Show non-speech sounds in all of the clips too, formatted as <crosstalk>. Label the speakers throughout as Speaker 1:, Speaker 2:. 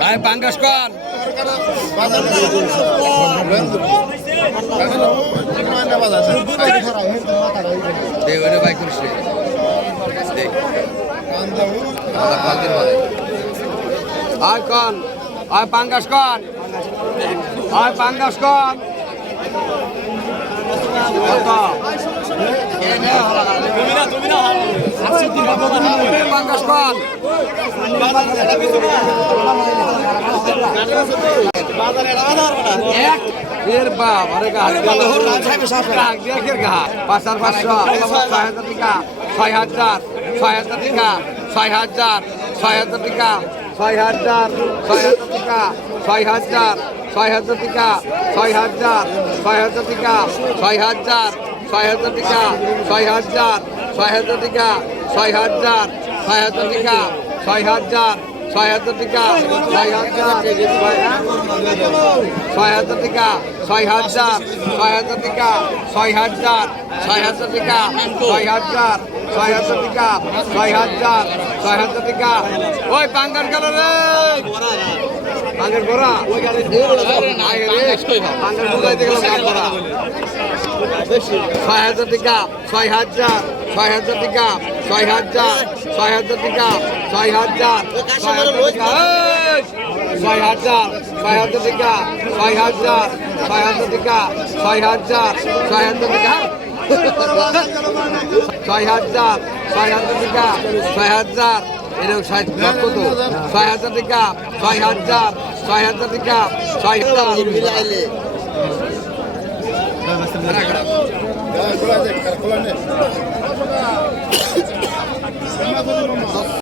Speaker 1: ভাই পাঙ্কাশ কন। ভাই খুশি আয় কন আয় পাঙ্কাশ কন। আয় পাঙ্কাশ এর বাপ আরে গা কাক দেখের গা পাঁচ হাজার পাঁচশো ছয় হাজার টাকা ছয় হাজার ছয় হাজার টাকা ছয় হাজার ছয় হাজার টাকা ছয় হাজার ছয় হাজার টাকা ছয় হাজার ছয় হাজার টাকা ছয় হাজার ছয় হাজার টাকা ছয় হাজার ছয় হাজার টাকা ছয় হাজার ছয় হাজার টাকা ছয় হাজার ছয় হাজার টাকা ছয় হাজার ছয় হাজার টাকা ছয় হাজার ছয় হাজার টাকা ছয় হাজার ছয় হাজার টাকা ছয় হাজার ছয় হাজার টাকা ছয় হাজার ছয় হাজার টাকা ছয় হাজার ছয় হাজার টাকা ওই পাঙ্গার রে পাঙ্গার গোড়া। পাঙ্গার গোড়াইতে গেলাম কাম করা ছয় হাজার টাকা, ছয় হাজার ছয় হাজার টাকা, ছয় হাজার ছয় হাজার টাকা, ছয় হাজার! ছয় হাজার ছয় হাজার টাকা, ছয় হাজার ছয় হাজার টাকা, ছয় হাজার ছয় হাজার টাকা। ছয় হাজার ছয় হাজার টাকা ছয় হাজার এরকম ষাট লক্ষ তো ছয় হাজার টাকা ছয় হাজার ছয় হাজার টাকা ছয় হাজার <coughs>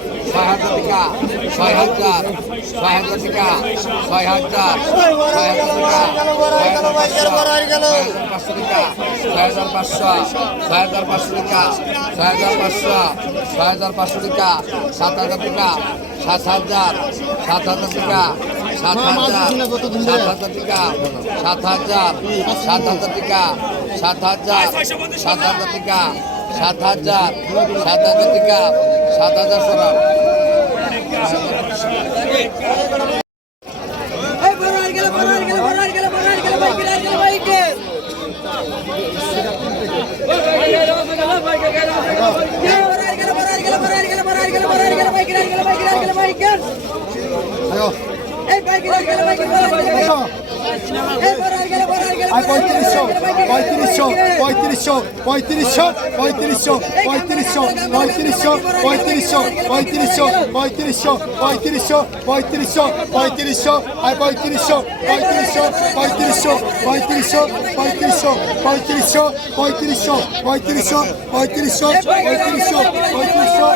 Speaker 1: ছয় হাজার টাকা ছয় হাজার ছয় হাজার টাকা ছয় হাজার ছয় হাজার টাকা পাঁচশো ছয় হাজার পাঁচশো টাকা ছয় হাজার পাঁচশো ছয় হাজার পাঁচশো টাকা ছয় হাজার পাঁচশো টাকা সাত হাজার টাকা, সাত হাজার সাত হাজার টাকা সাত হাজার সাত হাজার টাকা সাত হাজার সাত হাজার টাকা সাত হাজার সাত হাজার টাকা সাত হাজার সাত হাজার টাকা সাত হাজার সরাব
Speaker 2: আর পঁয়ত্রিশশো পঁয়ত্রিশশো পঁয়ত্রিশশো পঁয়ত্রিশশো পঁয়ত্রিশশো পঁয়ত্রিশশো পঁয়ত্রিশশো পঁয়ত্রিশশো পঁয়ত্রিশশো পঁয়ত্রিশশো পঁয়ত্রিশশো পঁয়ত্রিশশো পঁয়ত্রিশশো আর পঁয়ত্রিশশো পঁয়ত্রিশশো পঁয়ত্রিশশো পঁয়ত্রিশশো পঁয়ত্রিশশো পঁয়ত্রিশশো পঁয়ত্রিশশো পঁয়ত্রিশশো পঁয়ত্রিশশো পঁয়ত্রিশশো পঁয়ত্রিশশো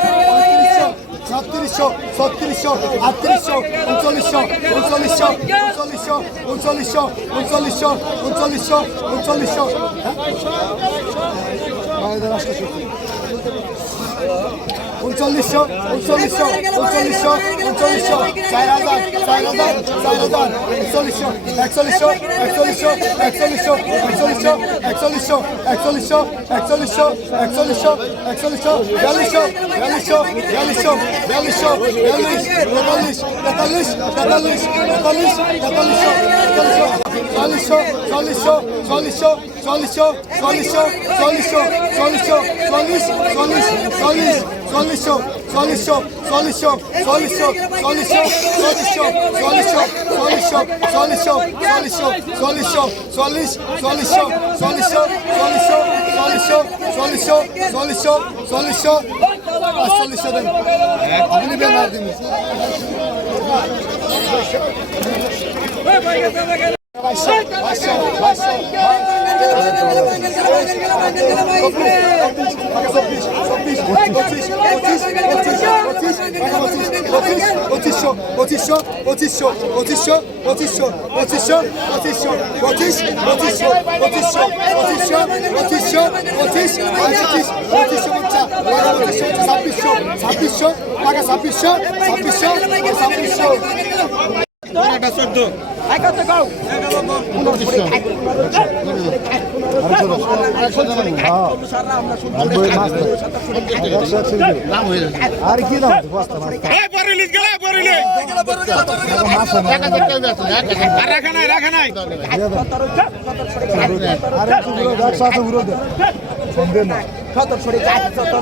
Speaker 2: পঁয়ত্রিশশো ছত্রিশশো আটত্রিশশো উনচল্লিশশো উনচল্লিশশো উনচল্লিশশো উনচল্লিশশো উনচল্লিশশো উনচল্লিশশো উনচল্লিশশো। উনচল্লিশশো উনচল্লিশশো উনচল্লিশশো উনচল্লিশশো চার হাজার চার হাজার চার হাজার একচল্লিশশো একচল্লিশশো একচল্লিশশো একচল্লিশশো একচল্লিশশো একচল্লিশশো একচল্লিশশো একচল্লিশশো একচল্লিশশো একচল্লিশশো বিয়াল্লিশশো বিয়াল্লিশশো বিয়াল্লিশশো বিয়াল্লিশশো বিয়াল্লিশ তেতাল্লিশ তেতাল্লিশ তেতাল্লিশ তেতাল্লিশ তেতাল্লিশশো চল্লিশশো চল্লিশশো চল্লিশশো চল্লিশশো চল্লিশশো চল্লিশশো চল্লিশ চল্লিশ চল্লিশ চল্লিশশো চল্লিশশো চল্লিশশো চল্লিশশো চল্লিশশো চল্লিশশো চল্লিশশো চল্লিশশো চল্লিশশো চল্লিশশো চল্লিশ চল্লিশশো চল্লিশশো চল্লিশশো চল্লিশশো চল্লিশশো চল্লিশশো চল্লিশশো চল্লিশশো দেন আপনি বেনার দিন বাইশশো বাইশশো
Speaker 3: ছাব্বিশশো ছাব্বিশশো ছাব্বিশশো ছাব্বিশশো টাকা চোদ্দ।
Speaker 4: আর কি দাম
Speaker 3: বরিলিস গেলা বরিলিস রাখা নাই রাখা নাই সম্ভব না সতর সরে কাজ সতর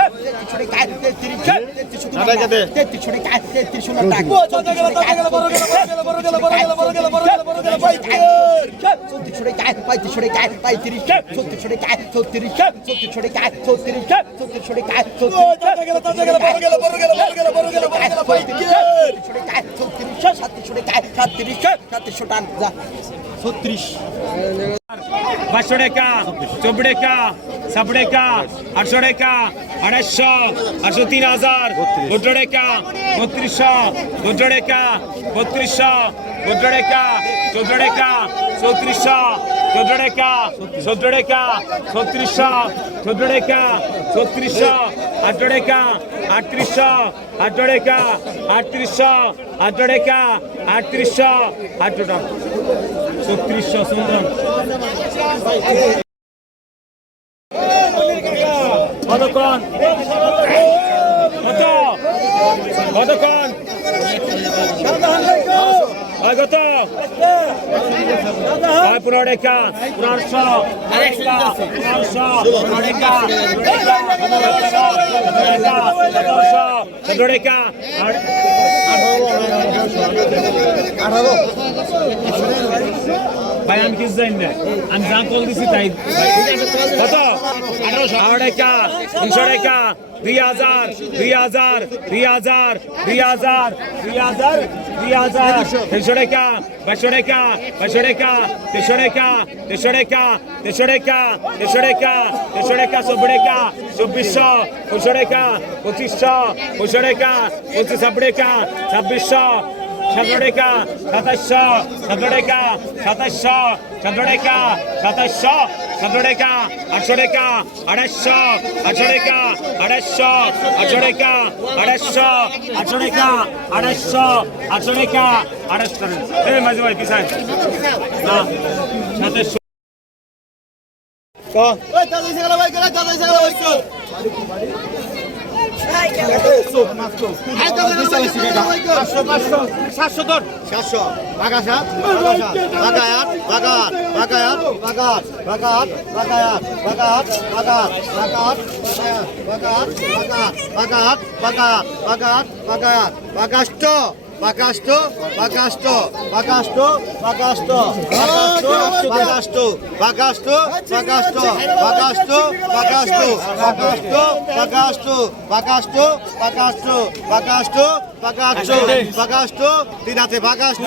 Speaker 3: ছত্রিশ।
Speaker 5: পাঁচশো টাকা, চব্বিশ টাকা, ছাব্বিশ টাকা, আটশো টাকা, আড়াইশো, আটশো তিন হাজার দুটো টাকা, বত্রিশশো দুটো টাকা, বত্রিশশো দুটো টাকা চৌত্রিশশো, চোদ্দ টাকা চোদ্দ টাকা, ছত্রিশশো ಅಡ್ಡೊಡೆಕ আটত্রিশ আটরেখা আটত্রিশ আটরেখা আটত্রিশ আটটা ছত্রিশ সুন্দর কতক্ষণ কত? কতক্ষণ কত পুরানে কাজ পুরাশ আরেকটা পুরাশ আরেকটা পুরাশা আঠারো আঠারো ভাই, আমি কিছু জানি না। আমি যা কল দিছি তাই। কত? আঠারো টাকা তিনশো টাকা, দুই হাজার দুই হাজার দুই হাজার দুই হাজার দুই হাজার দুই হাজার তিনশো টাকা বাইশশো টাকা বাইশশো টাকা তেরোশো টাকা তেরোশো টাকা তেরোশো টাকা তেরোশো টাকা তেরোশো টাকা, চব্বিশ টাকা, চব্বিশশো পঁচিশশো টাকা, পঁচিশশো পঁচিশশো টাকা, পঁচিশ, ছাব্বিশ টাকা, ছাব্বিশশো চন্দ্ররেখা সাতাশশো চন্দ্ররেখা সাতাশশো চন্দ্ররেখা সাতাশশো চন্দ্ররেখা আটশো রেখা আড়াইশো আটশো রেখা আড়াইশো আটশো রেখা আড়াইশো আটশো রেখা আড়াইশো আটশো রেখা আড়াইশো এই মাঝে ভাই পিসাই না সাতাশশো ক
Speaker 3: ওই দাদা ভাই দাদা ভাই গেল বাইকে
Speaker 4: সাতশো সাত বাঘা সাত বাঘা সাত বাঘা আট বাঘা আট বাঘা আট বাঘা আট বাঘা আট বাঘা আট বাঘা আট বাঘা আট বাঘা আট বাঘা আট বাঘা আট বাঘা আট বাঘা আট বাঘা আট বাঘাষ্ট বাঘাষ্ট বাঘাষ্ট বাঘাষ্ট বাঘাষ্ট বাঘাষ্ট বাঘাষ্ট বাঘাষ্ট বাঘাষ্ট বাঘাষ্ট বাঘাষ্ট বাঘাষ্ট বাঘাষ্ট বাঘাষ্ট বাঘাষ্ট বাঘাষ্ট বাঘাষ্ট তিন হাতে বাঘাষ্ট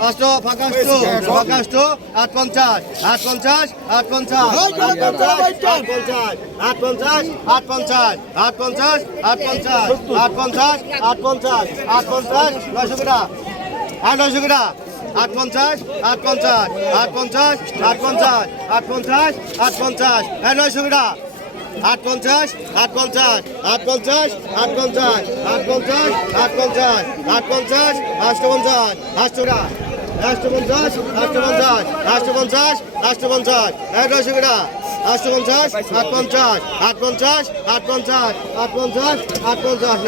Speaker 4: অষ্ট বাঘাষ্ট বাঘাষ্ট আট পঞ্চাশ আট পঞ্চাশ আট পঞ্চাশ আট পঞ্চাশ আট পঞ্চাশ আট পঞ্চাশ আট পঞ্চাশ আট পঞ্চাশ আট পঞ্চাশ আট পঞ্চাশ আট পঞ্চাশ নয়শো কিটা আট নয়শো কিটা আট পঞ্চাশ আট পঞ্চাশ আট পঞ্চাশ আট পঞ্চাশ আট পঞ্চাশ আট পঞ্চাশ হ্যাঁ নয়শো কিটা আট পঞ্চাশ আট পঞ্চাশ আট পঞ্চাশ আট পঞ্চাশ আট পঞ্চাশ আট পঞ্চাশ আট পঞ্চাশ আষ্ট পঞ্চাশ আষ্টটা আষ্ট পঞ্চাশ আষ্ট পঞ্চাশ পঞ্চাশ আষ্ট পঞ্চাশ এক নয়শো কিটা আটশো পঞ্চাশ আট পঞ্চাশ আট পঞ্চাশ আট পঞ্চাশ আট পঞ্চাশ আট পঞ্চাশ